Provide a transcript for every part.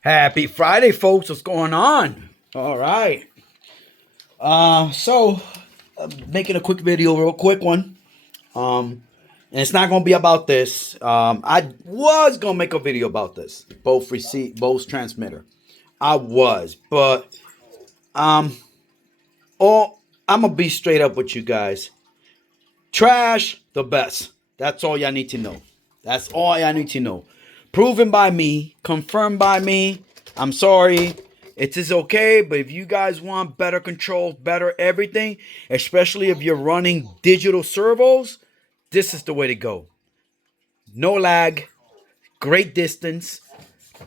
Happy Friday, folks. What's going on? All right. So making a quick video, real quick one. And it's not gonna be about this. I was gonna make a video about this, both receipt, both transmitter. I was, but um, all I'm gonna be straight up with you guys. Trash the best. That's all y'all need to know. That's all y'all need to know. Proven by me, confirmed by me. I'm sorry. It is okay, but if you guys want better control, better everything, especially if you're running digital servos, this is the way to go. No lag, great distance,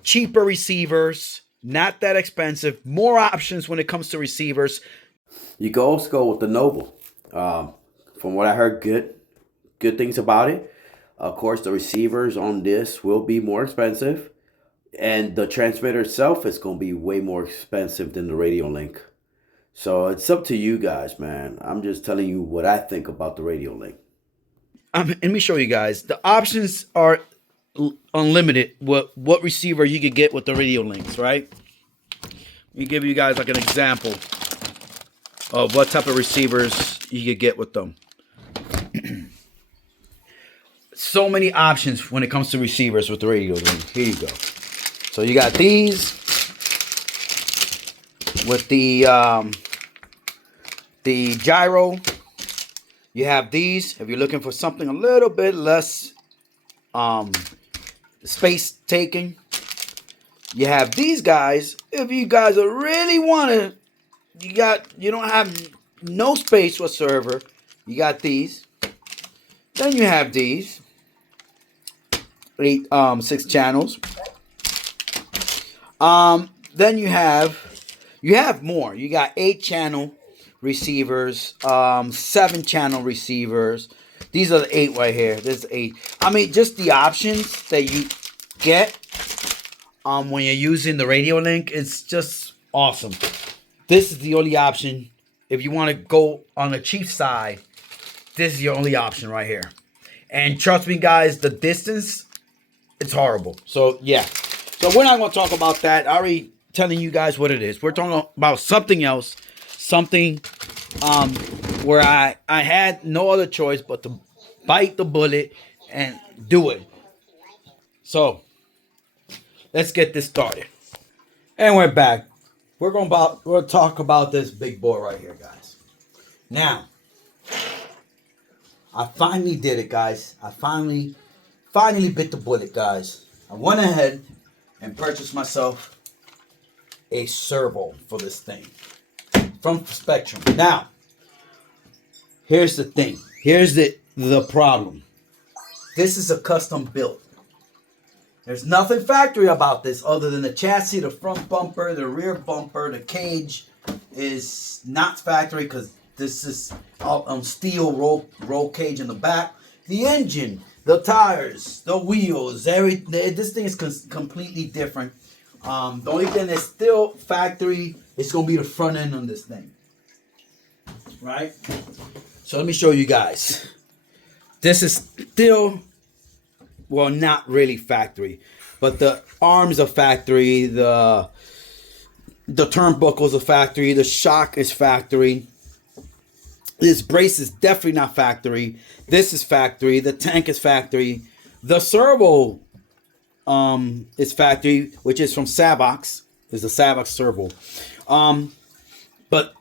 cheaper receivers, not that expensive, more options when it comes to receivers. You can also go with the Noble. From what I heard, good things about it. Of course, the receivers on this will be more expensive, and the transmitter itself is going to be way more expensive than the radio link. So it's up to you guys, man. I'm just telling you what I think about the radio link. Let me show you guys. The options are unlimited. What receiver you could get with the radio links, right? Let me give you guys like an example of what type of receivers you could get with them. So many options when it comes to receivers with the radio link. Here you go. So you got these with the gyro. You have these if you're looking for something a little bit less space taking. You have these guys if you guys are really want to. You don't have no space whatsoever. You got these. Then you have these 6 channels. Then you have more. You got 8 channel receivers, 7 channel receivers. These are the 8 right here. There's 8. I mean, just the options that you get when you're using the radio link, it's just awesome. This is the only option. If you want to go on the cheap side, this is your only option right here. And trust me, guys, the distance, it's horrible. So, yeah. So, we're not going to talk about that. I already telling you guys what it is. We're talking about something else. Something where I had no other choice but to bite the bullet and do it. So, let's get this started. And we're back. We'll talk about this big boy right here, guys. Now, I finally did it, guys. I finally bit the bullet, guys. I went ahead and purchased myself a servo for this thing from Spectrum. Now, here's the thing. Here's the problem. This is a custom built. There's nothing factory about this other than the chassis, the front bumper, the rear bumper, the cage is not factory because this is steel roll cage in the back. The engine, the tires, the wheels, this thing is completely different. The only thing that's still factory is going to be the front end on this thing. Right? So let me show you guys. This is still, well, not really factory, but the arms are factory, the turnbuckles are factory, the shock is factory. This brace is definitely not factory. This is factory. The tank is factory. The servo is factory, which is from Savox. Is the Savox servo. But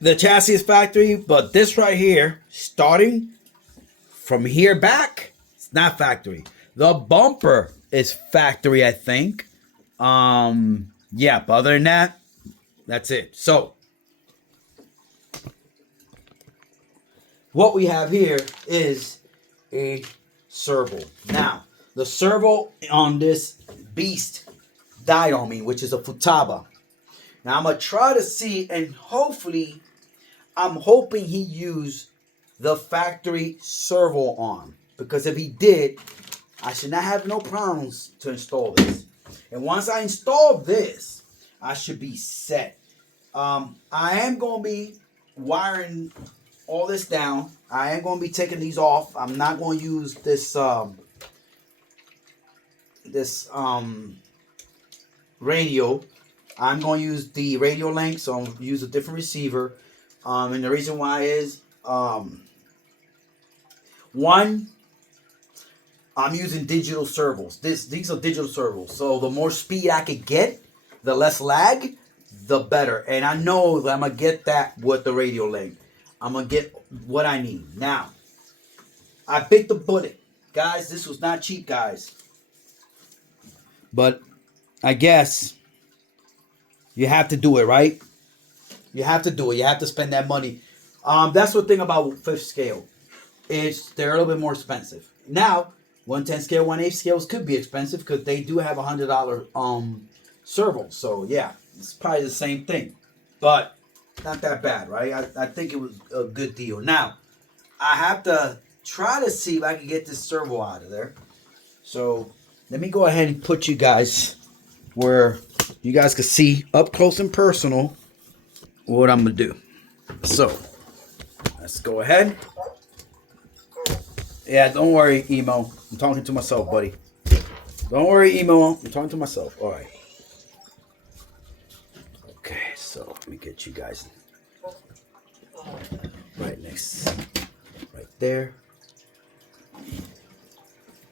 the chassis is factory. But this right here, starting from here back, it's not factory. The bumper is factory, I think. Yeah, but other than that, that's it. So, what we have here is a servo. Now, the servo on this beast died on me, which is a Futaba. Now, I'm going to try to see, and hopefully, I'm hoping he used the factory servo arm. Because if he did, I should not have no problems to install this. And once I install this, I should be set. I am going to be wiring all this down. I am going to be taking these off. I'm not going to use this radio. I'm going to use the radio link, so I'm going to use a different receiver. And the reason why is, one, I'm using digital servos. These are digital servos. So the more speed I could get, the less lag, the better. And I know that I'm going to get that with the radio link. I'm going to get what I need. Now, I bit the bullet. Guys, this was not cheap, guys. But I guess you have to do it, right? You have to do it. You have to spend that money. That's the thing about fifth scale. They're a little bit more expensive. Now, 1/10 scale, 1/8 scales could be expensive because they do have $100 servo. So yeah, it's probably the same thing, but not that bad, right? I think it was a good deal. Now, I have to try to see if I can get this servo out of there. So let me go ahead and put you guys where you guys can see up close and personal what I'm gonna do. So let's go ahead. Yeah, don't worry, Emo. I'm talking to myself, buddy. Don't worry, Emo. I'm talking to myself. All right. Okay, so let me get you guys right next, right there.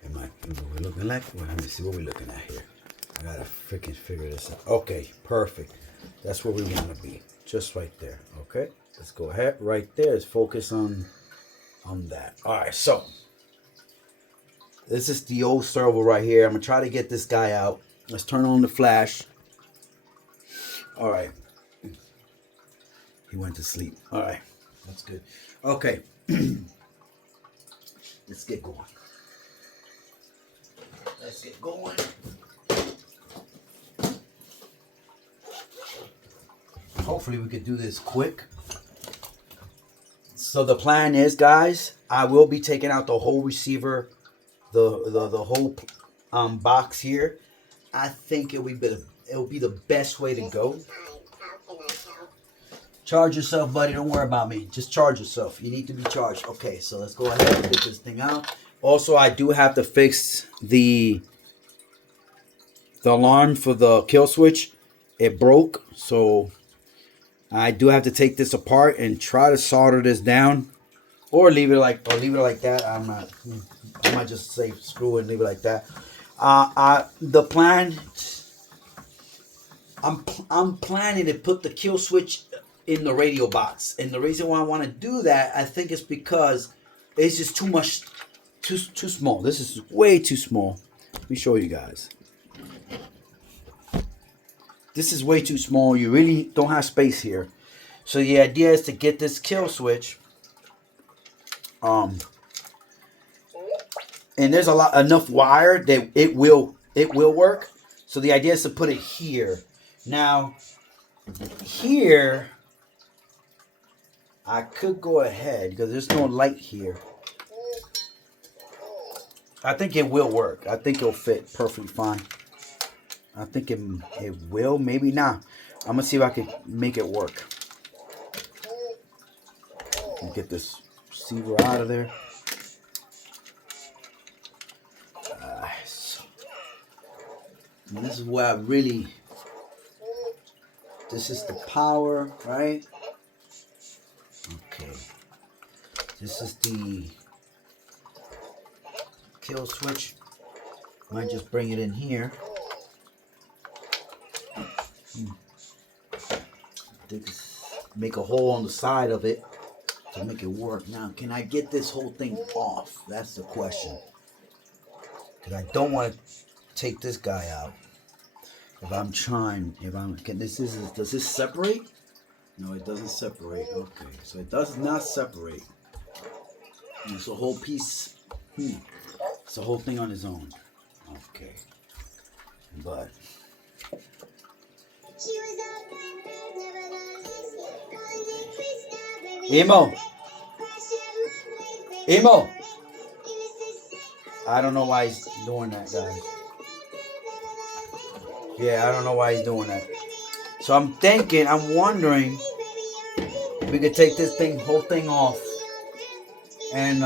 Am I? What we're looking like? Well, let me see what we're looking at here. I gotta freaking figure this out. Okay, perfect. That's where we want to be. Just right there. Okay, let's go ahead. Right there. Let's focus on that. All right, so. This is the old servo right here. I'm going to try to get this guy out. Let's turn on the flash. All right. He went to sleep. All right. That's good. Okay. Let's get going. Let's get going. Hopefully we could do this quick. So the plan is, guys, I will be taking out the whole receiver, the whole box here. I think it'll be the best way to go. Charge yourself, buddy. Don't worry about me. Just charge yourself. You need to be charged. Okay, so let's go ahead and get this thing out. Also, I do have to fix the alarm for the kill switch. It broke, so I do have to take this apart and try to solder this down, or leave it like that. I might just say screw it and leave it like that. The plan, I'm planning to put the kill switch in the radio box, and the reason why I want to do that, I think, is because it's just too much, too small. This is way too small. Let me show you guys. This is way too small. You really don't have space here. So the idea is to get this kill switch. And there's enough wire that it will work. So the idea is to put it here. Now, here, I could go ahead because there's no light here. I think it will work. I think it'll fit perfectly fine. I think it will. Maybe not. I'm gonna see if I can make it work. Get this receiver out of there. And this is where I really. This is the power, right? Okay. This is the kill switch. Might just bring it in here. Make a hole on the side of it to make it work. Now, can I get this whole thing off? That's the question. Because I don't want to take this guy out. Does this separate? No, it doesn't separate. Okay, so it does not separate. It's a whole piece. It's a whole thing on its own. Okay, but. Emo. I don't know why he's doing that, guys. Yeah, I don't know why he's doing that. So I'm wondering if we could take this whole thing off. And,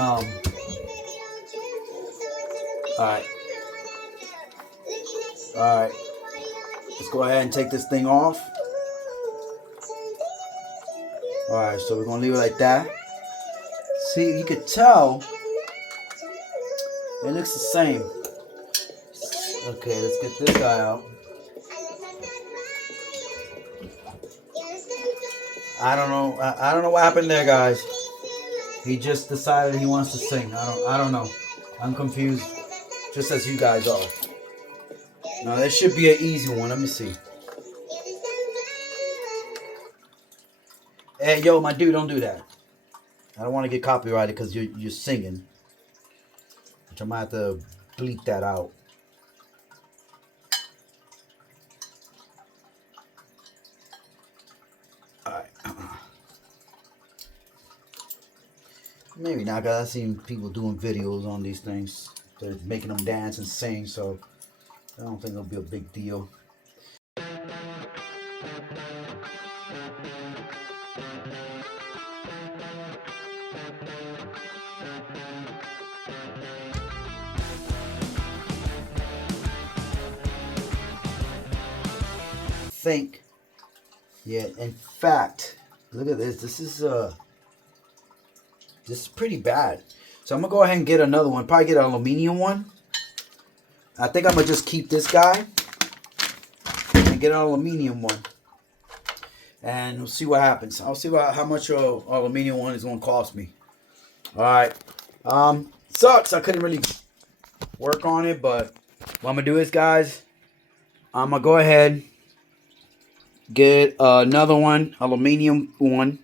alright. let's go ahead and take this thing off. Alright, so we're going to leave it like that. See, you could tell it looks the same. Okay, let's get this guy out. I don't know. I don't know what happened there, guys. He just decided he wants to sing. I don't know. I'm confused, just as you guys are. Now, this should be an easy one. Let me see. Hey, yo, my dude, don't do that. I don't want to get copyrighted because you're singing. Which I might have to bleep that out. Alright. Maybe not, because I've seen people doing videos on these things. They're making them dance and sing, so I don't think it'll be a big deal. Think, yeah, in fact, look at this. This is pretty bad. So I'm gonna go ahead and get another one. Probably get an aluminum one. I think I'm gonna just keep this guy and get an aluminum one, and we'll see what happens. I'll see how much an aluminum one is gonna cost me. All right. Sucks. I couldn't really work on it, but what I'm gonna do is, guys, I'm gonna go ahead, get another one, aluminum one,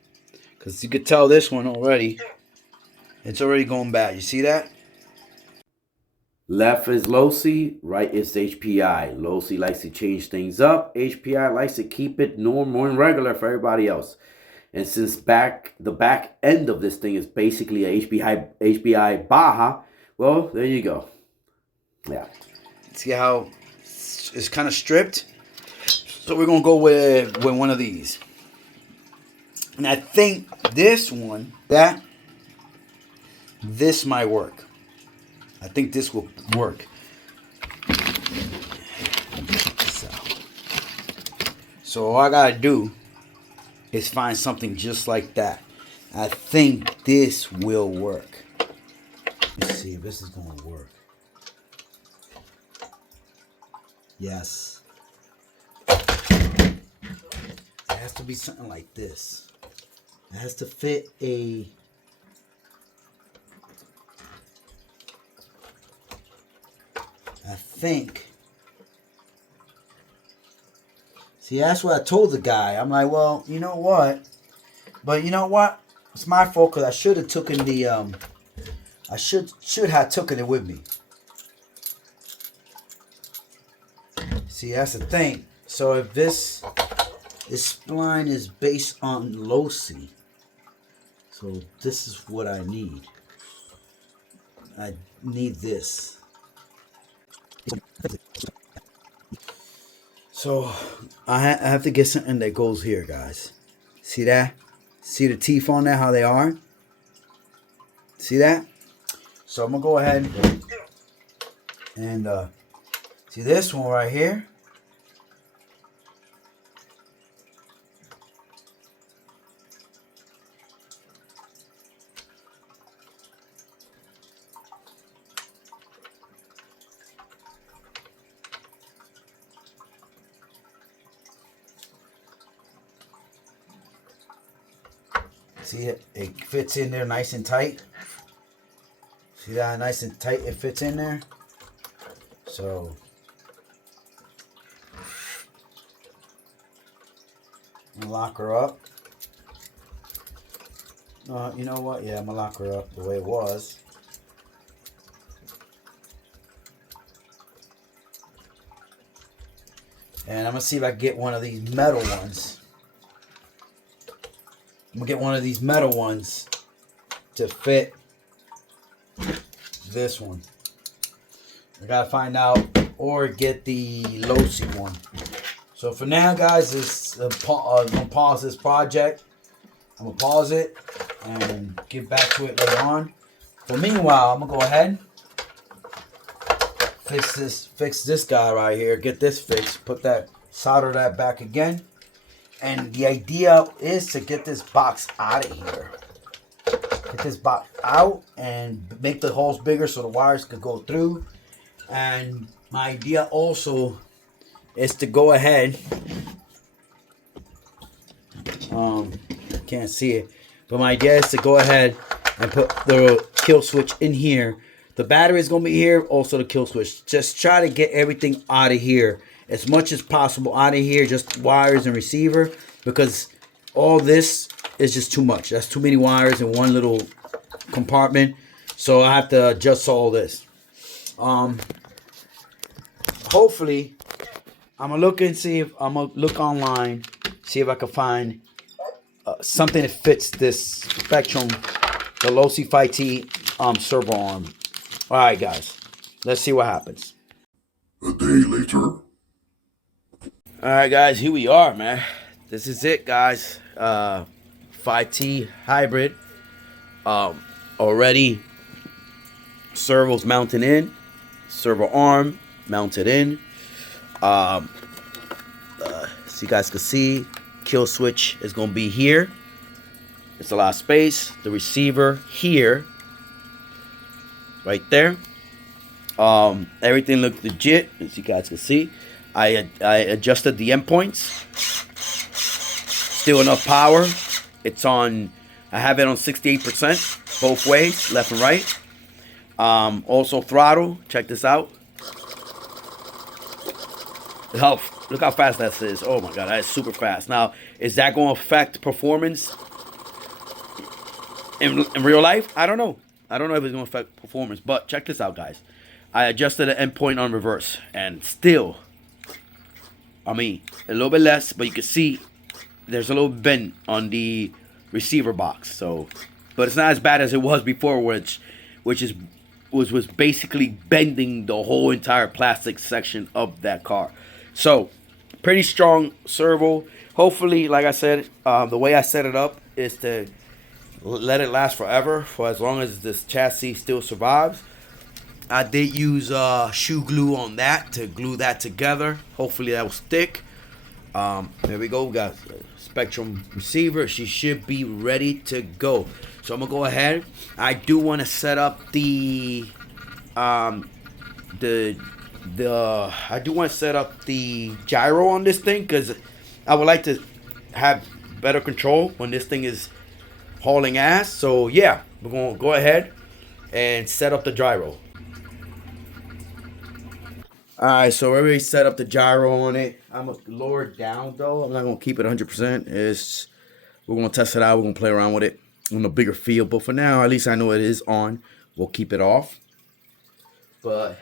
because you could tell this one already. It's already going bad. You see that? Left is losi, right is HPI. Losi likes to change things up. HPI likes to keep it normal and regular for everybody else. And since the back end of this thing is basically a HPI Baja, well, there you go. Yeah. See how it's kind of stripped? So we're going to go with one of these. And I think this one, this might work. I think this will work. So all I got to do is find something just like that. I think this will work. Let's see if this is going to work. Yes. It has to be something like this. It has to fit a... I think. See, that's what I told the guy. I'm like, well, you know what? But you know what? It's my fault because I should have taken the I should have taken it with me. See, that's the thing. So if this spline is based on losi, so this is what I need. I need this. So I have to get something that goes here, guys. See that? See the teeth on there, how they are? See that? So I'm gonna go ahead and see this one right here. See it? It fits in there nice and tight. See that? Nice and tight it fits in there. So I'm gonna lock her up. You know what? Yeah, I'm gonna lock her up the way it was. And I'm gonna see if I can get one of these metal ones. I'm gonna get one of these metal ones to fit this one. I gotta find out, or get the losi one. So for now, guys, I'm gonna pause this project. I'm gonna pause it and get back to it later on. But meanwhile, I'm gonna go ahead, fix this guy right here. Get this fixed. Put that solder that back again. And the idea is to get this box out of here. Get this box out and make the holes bigger so the wires could go through. And my idea also is to go ahead. Can't see it, but my idea is to go ahead and put the kill switch in here. The battery is gonna be here, also the kill switch. Just try to get everything out of here as much as possible out of here, just wires and receiver, because all this is just too much. That's too many wires in one little compartment, so I have to adjust all this. Hopefully I'm gonna look and see if I'm gonna look online, see if I can find something that fits this Spectrum, the losi 5T servo arm. All right, guys, let's see what happens. A day later. All right, guys, here we are, man. This is it, guys. 5T hybrid. Already servos mounted in, servo arm mounted in. So you guys can see, kill switch is gonna be here. It's a lot of space. The receiver here, right there. Everything looked legit, as you guys can see. I adjusted the endpoints. Still enough power. It's on. I have it on 68% both ways, left and right. Also throttle. Check this out. Look how fast that is. Oh my god, that is super fast. Now, is that going to affect performance in real life? I don't know. I don't know if it's going to affect performance, but check this out, guys. I adjusted the endpoint on reverse, and still, I mean, a little bit less, but you can see there's a little bend on the receiver box. So, but it's not as bad as it was before, which was basically bending the whole entire plastic section of that car. So, pretty strong servo. Hopefully, like I said, the way I set it up is to let it last forever, for as long as this chassis still survives. I did use shoe glue on that to glue that together. Hopefully that will stick. There we go. We got Spectrum receiver. She should be ready to go. So I'm gonna go ahead. I do want to set up the gyro on this thing, because I would like to have better control when this thing is hauling ass. So yeah, we're gonna go ahead and set up the gyro. Alright, so we already set up the gyro on it. I'm gonna lower it down though. I'm not gonna keep it 100%. We're gonna test it out. We're gonna play around with it on a bigger field. But for now, at least I know it is on. We'll keep it off. But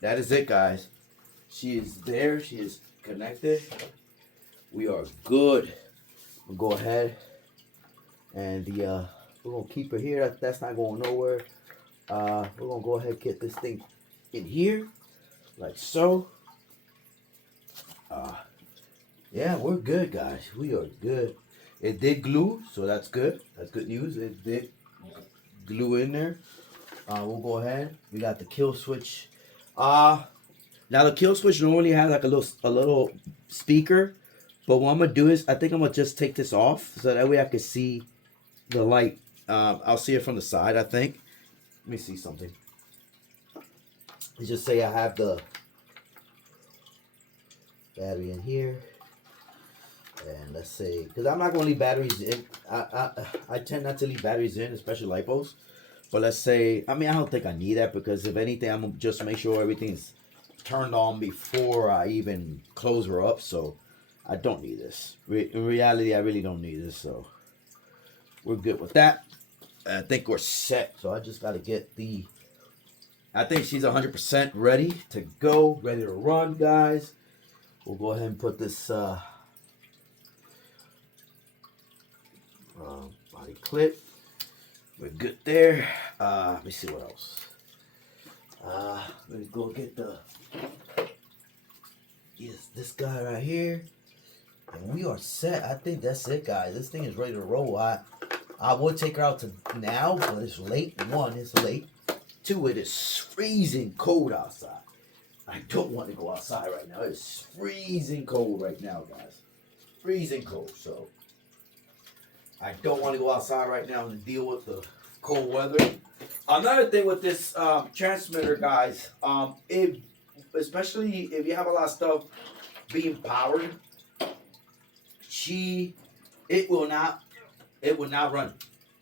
that is it, guys. She is there. She is connected. We are good. We'll go ahead and we're gonna keep it here. That's not going nowhere. We're gonna go ahead and get this thing in here, like so. Yeah, we're good, guys. We are good. It did glue, so that's good. That's good news. It did glue in there. We'll go ahead. We got the kill switch. Now the kill switch normally has like a little speaker, but what I'm gonna do is I think I'm gonna just take this off so that way I can see the light. I'll see it from the side, I think. Let me see something. Let's just say I have the battery in here, and let's say, because I'm not gonna leave batteries in. I tend not to leave batteries in, especially lipos. But let's say, I mean, I don't think I need that, because if anything, I'm gonna just make sure everything's turned on before I even close her up. So I don't need this. In reality, I really don't need this. So we're good with that. I think we're set. So I just got to get I think she's 100% ready to go, ready to run, guys. We'll go ahead and put this body clip. We're good there. Let me see what else. Let me go get this guy right here, and we are set. I think that's it, guys. This thing is ready to roll. I would take her out to now, but it's late. One, it's late. Two, it is freezing cold outside. I don't want to go outside right now. It's freezing cold right now, guys. Freezing cold. So I don't want to go outside right now and deal with the cold weather. Another thing with this transmitter, guys, especially if you have a lot of stuff being powered, it will not run.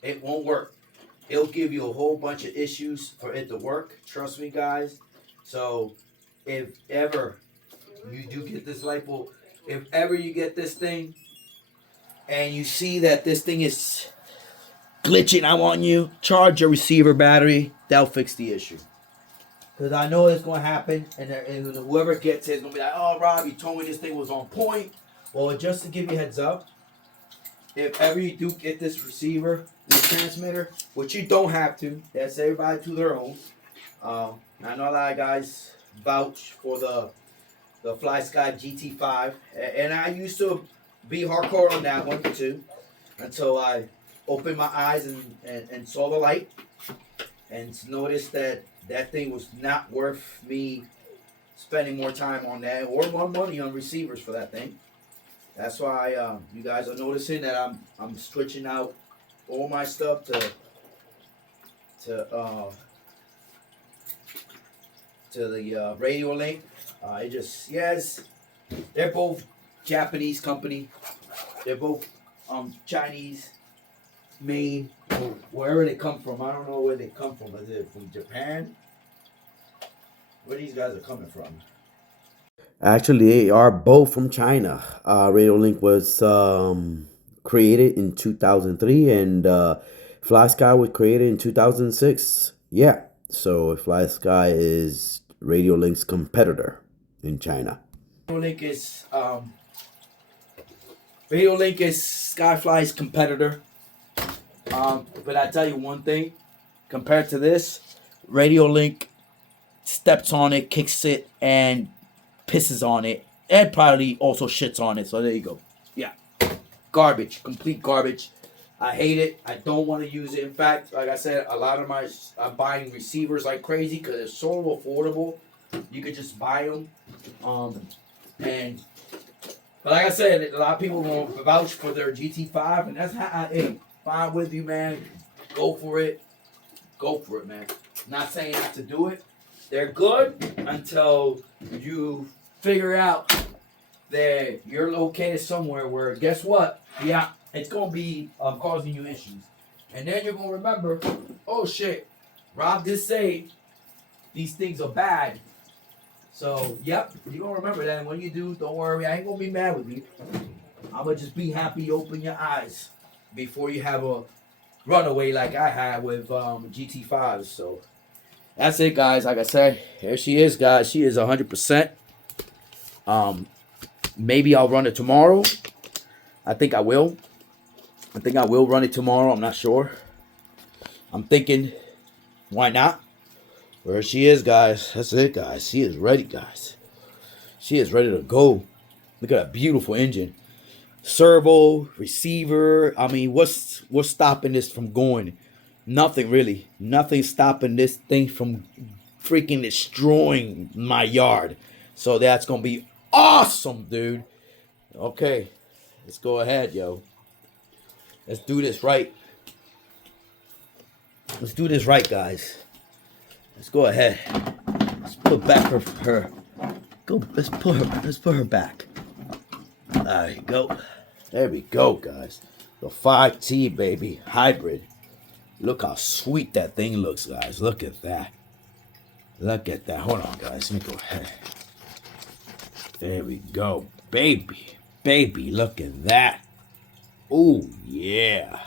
It won't work. It'll give you a whole bunch of issues for it to work. Trust me, guys. So if ever you do get this light bulb, if ever you get this thing and you see that this thing is glitching out on you, charge your receiver battery. That'll fix the issue. Because I know it's going to happen, and whoever gets it is going to be like, oh, Rob, you told me this thing was on point. Well, just to give you a heads up, if ever you do get this receiver, this transmitter, which you don't have to, that's everybody to their own. I know a lot of guys vouch for the FlySky GT5, and I used to be hardcore on that one too, until I opened my eyes and saw the light, and noticed that thing was not worth me spending more time on that or more money on receivers for that thing. That's why you guys are noticing that I'm switching out all my stuff to the Radio Link. It just, yes, they're both Japanese company. They're both Chinese made, wherever they come from. I don't know where they come from. Is it from Japan? Where these guys are coming from? Actually, they are both from China. Radiolink was created in 2003, and FlySky was created in 2006. Yeah, so FlySky is Radiolink's competitor in China. Radiolink is Skyfly's competitor. But I tell you one thing, compared to this, Radiolink steps on it, kicks it, and pisses on it, and probably also shits on it. So there you go. Yeah, garbage, complete garbage. I hate it. I don't want to use it. In fact, like I said, a lot of I'm buying receivers like crazy because it's so affordable. You could just buy them. But like I said, a lot of people will vouch for their GT5, and that's how I am. Fine with you, man. Go for it. Go for it, man. Not saying not to do it. They're good until you figure out that you're located somewhere where, guess what? Yeah, it's going to be causing you issues. And then you're going to remember, oh shit, Rob did say these things are bad. So, yep, you're going to remember that. And when you do, don't worry, I ain't going to be mad with you. I'm going to just be happy you open your eyes before you have a runaway like I had with GT5s. So, that's it, guys. Like I said, here she is, guys. She is 100%. Maybe I'll run it tomorrow. I think I will. I think I will run it tomorrow. I'm not sure. I'm thinking, why not? Where she is, guys. That's it, guys. She is ready, guys. She is ready to go. Look at that beautiful engine. Servo, receiver. I mean, what's stopping this from going? Nothing, really. Nothing stopping this thing from freaking destroying my yard. So that's going to be awesome, dude. Okay. Let's go ahead, yo. Let's do this right. Let's do this right, guys. Let's go ahead. Let's put back her. Go. Let's put her back. There you go. There we go, guys. The 5T, baby. Hybrid. Look how sweet that thing looks, guys. Look at that. Look at that. Hold on, guys. Let me go ahead. There we go. Baby. Baby, look at that. Oh, yeah.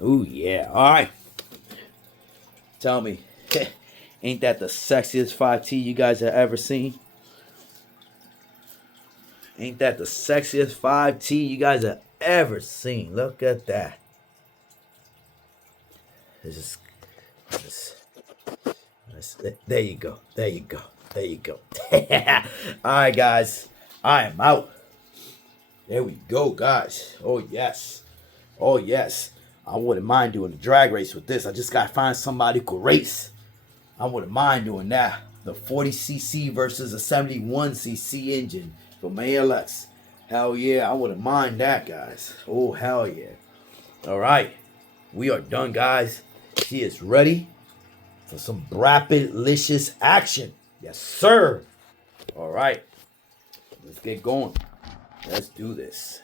Oh, yeah. All right. Tell me, ain't that the sexiest 5T you guys have ever seen? Ain't that the sexiest 5T you guys have ever seen? Look at that. There you go. There you go. There you go. All right, guys. I am out. There we go, guys. Oh, yes. Oh, yes. I wouldn't mind doing a drag race with this. I just got to find somebody who could race. I wouldn't mind doing that. the 40cc versus a 71cc engine from ALX. Hell yeah, I wouldn't mind that, guys. Oh, hell yeah. All right, we are done, guys. She is ready for some rapid-licious action. Yes, sir. All right, let's get going. Let's do this.